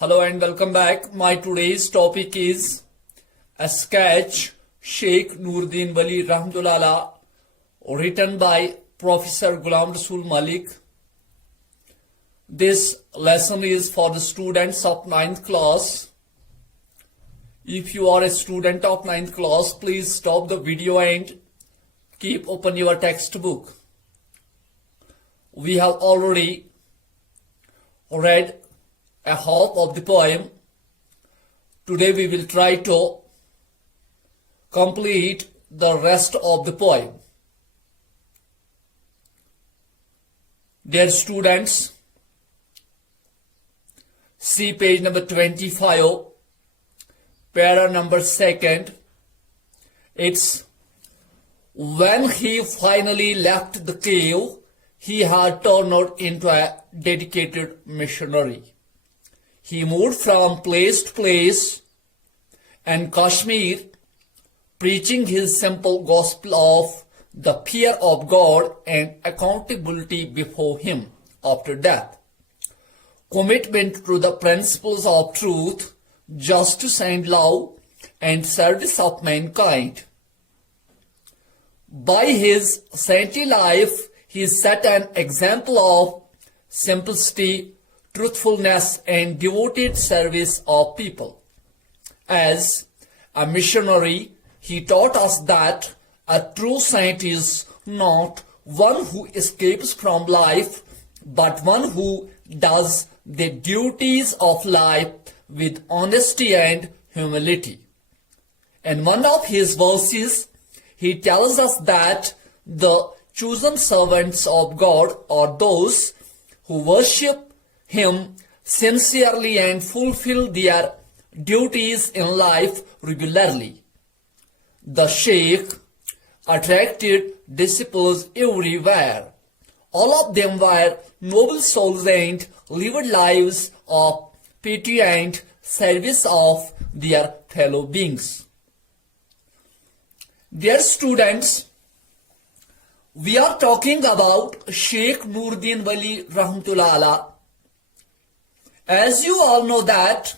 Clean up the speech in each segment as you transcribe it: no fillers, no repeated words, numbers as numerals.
Hello and welcome back. My today's topic is a sketch Sheikh Nuruddin Wali Rahmatullah written by Professor Ghulam Rasool Malik. This lesson is for the students of 9th class. If you are a student of 9th class, please stop the video and keep open your textbook. We have already read a half of the poem. Today we will try to complete the rest of the poem. Dear students, see page number 25, para number 2nd. It's when he finally left the cave, he had turned into a dedicated missionary. He moved from place to place in Kashmir, preaching his simple gospel of the fear of God and accountability before Him after death, commitment to the principles of truth, justice and love, and service of mankind. By his saintly life, he set an example of simplicity, truthfulness, and devoted service of people. As a missionary, he taught us that a true saint is not one who escapes from life, but one who does the duties of life with honesty and humility. In one of his verses, he tells us that the chosen servants of God are those who worship Him sincerely and fulfill their duties in life regularly. The Sheikh attracted disciples everywhere. All of them were noble souls and lived lives of piety and service of their fellow beings. Dear students, we are talking about Sheikh Nuruddin Wali Rahmatullah. As you all know that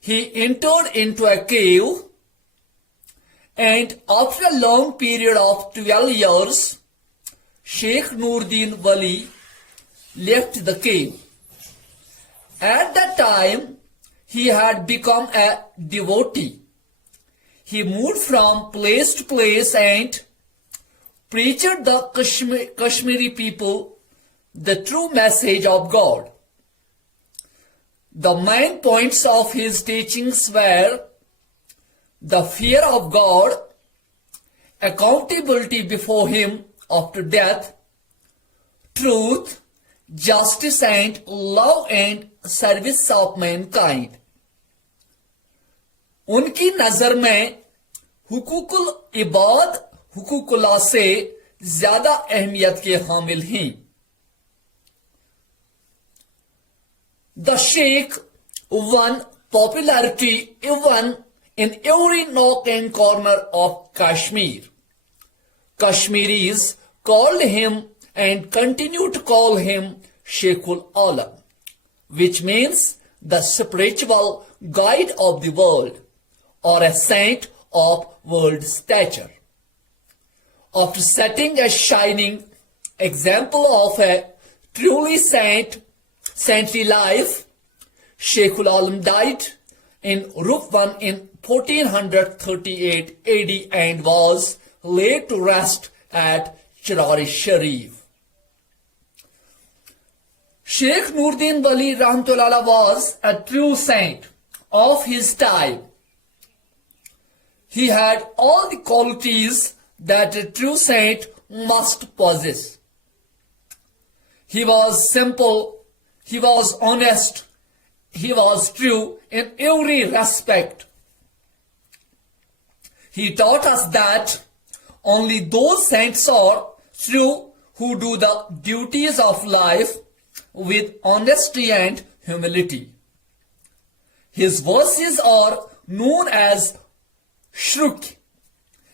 he entered into a cave, and after a long period of 12 years, Sheikh Nuruddin Wali left the cave. At that time, he had become a devotee. He moved from place to place and preached the Kashmiri people the true message of God. The main points of his teachings were the fear of God, accountability before Him after death, truth, justice and love and service of mankind. उनकी नजर में हुकूकुल इबाद हुकूकुल्लाह से ज्यादा अहमियत के हामिल हैं. The Sheikh won popularity even in every nook and corner of Kashmir. Kashmiris called him and continue to call him Sheikhul Alam, which means the spiritual guide of the world, or a saint of world stature. After setting a shining example of a truly saintly life, Sheikhul Alam died in Rufwan in 1438 AD and was laid to rest at Chirari Sharif. Sheikh Nuruddin Wali Rahmatullah was a true saint of his time. He had all the qualities that a true saint must possess. He was simple, he was honest, he was true in every respect. He taught us that only those saints are true who do the duties of life with honesty and humility. His verses are known as Shruk.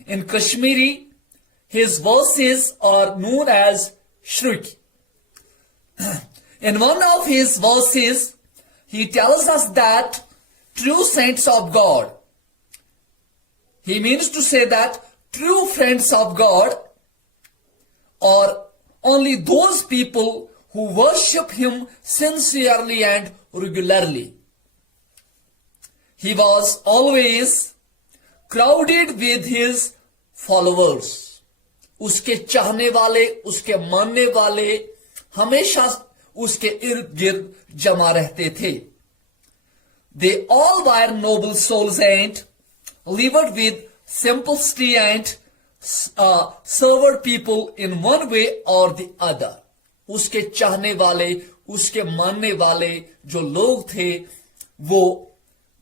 In Kashmiri, his verses are known as Shruk. In one of his verses, he tells us that true saints of God, he means to say that true friends of God are only those people who worship him sincerely and regularly. He was always crowded with his followers. उसके चाहने वाले, उसके मानने वाले हमेशा उसके इर्द गिर्द जमा रहते थे. They all were noble souls and lived with simplicity and served people in one way or the other. उसके चाहने वाले, उसके मानने वाले जो लोग थे वो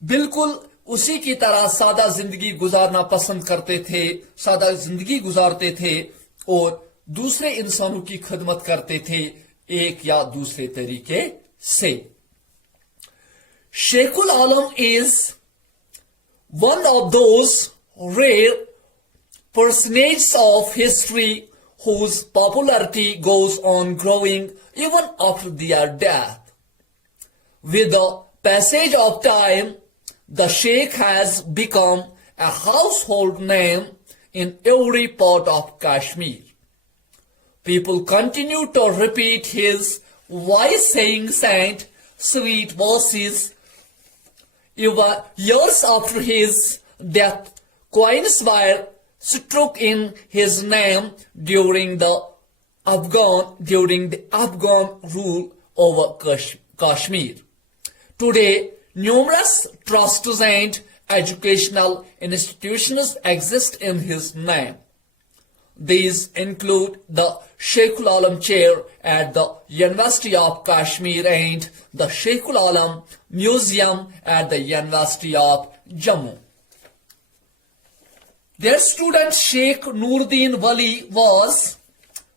बिल्कुल उसी की तरह सादा जिंदगी गुजारना पसंद करते थे, सादा जिंदगी गुजारते थे और दूसरे इंसानों की खिदमत करते थे एक या दूसरे तरीके से. Sheikhul Alam is one of those rare personages of history whose popularity goes on growing even after their death. With the passage of time, the Sheikh has become a household name in every part of Kashmir. People continue to repeat his wise sayings and sweet verses. Even years after his death, coins were struck in his name during the Afghan rule over Kashmir. Today, numerous trusts and educational institutions exist in his name. These include the Sheikhul Alam Chair at the University of Kashmir and the Sheikhul Alam Museum at the University of Jammu. Their student Sheikh Nuruddin Wali was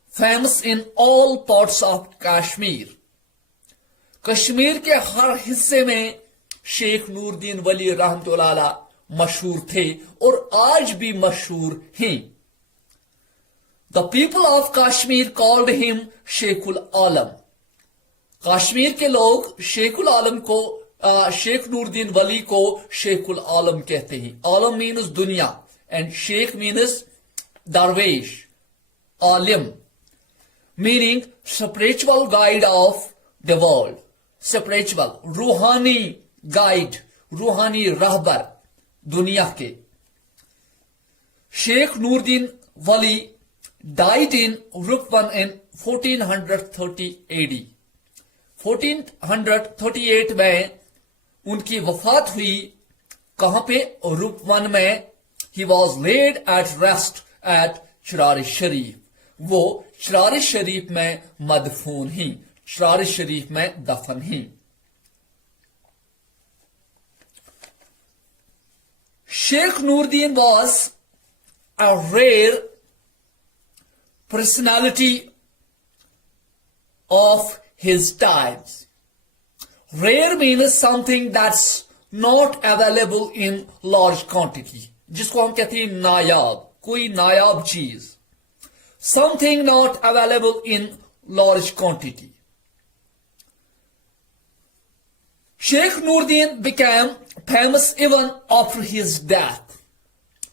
famous in all parts of Kashmir. Kashmir के हर हिस्से में शेख नूरुद्दीन वली रहमतुल्लाह अलैह मशहूर थे और आज भी मशहूर हैं. The people of Kashmir called him Sheikhul Alam. Kashmir के लोग शेखुल आलम को शेख नूरुद्दीन वली को शेखुल आलम कहते हैं. आलम मीन्स दुनिया and Sheikh means Darwish, Alim, meaning spiritual guide of the world. Spiritual, रूहानी guide, रूहानी रहबर दुनिया के. Sheikh Nuruddin Wali died in Rupwan in 1430 AD. 1438 में उनकी वफात हुई. कहां पे? रूपवन में. He was laid at rest at Chirari Sharif. वो चरार शरीफ में मदफून ही, चरार शरीफ में दफन ही. Sheikh Nuruddin was a rare personality of his times. Rare means something that's not available in large quantity. जिसको हम कहते हैं नायाब, कोई नायाब चीज. Something not available in large quantity. Sheikh Nuruddin became famous even after his death.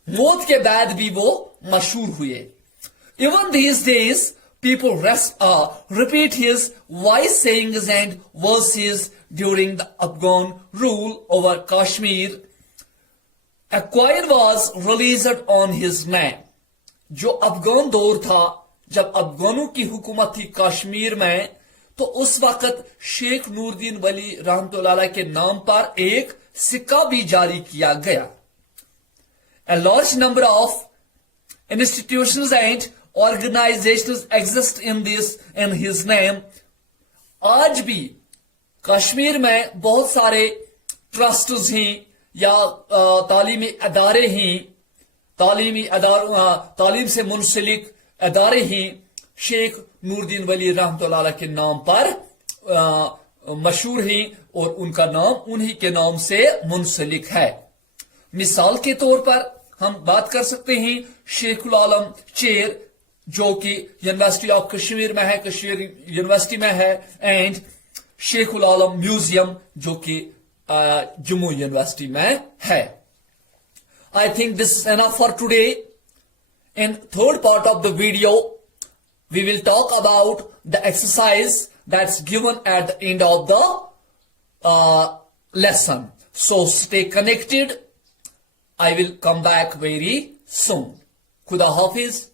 मौत के बाद भी वो मशहूर हुए. Even these days, people repeat his wise sayings and verses during the Afghan rule over Kashmir. A coin was released on his name. जो अफगान दौर था, जब अफगानों की हुकूमत थी कश्मीर में, तो उस वक्त शेख नूरुद्दीन वली रहमतुल्लाह अलैह के नाम पर एक सिक्का भी जारी किया गया. A large number of institutions and organizations exist in his name. आज भी कश्मीर में बहुत सारे ट्रस्ट्स हैं या तालीमी अदारे हैं, तालीम से मुंसलिक अदारे हैं, शेख नूरुद्दीन वली रहमतुल्लाह अलैह के नाम पर मशहूर हैं और उनका नाम उन्हीं के नाम से मुंसलिक है. मिसाल के तौर पर हम बात कर सकते हैं शेखुल आलम चेयर, जो कि यूनिवर्सिटी ऑफ कश्मीर में है, कश्मीर यूनिवर्सिटी में है, एंड शेखुल आलम म्यूजियम जो कि जम्मू यूनिवर्सिटी में है. I think this is enough for today. In third part of the video, we will talk about the exercise that's given at the end of the lesson. So stay connected. I will come back very soon. Khuda Hafiz.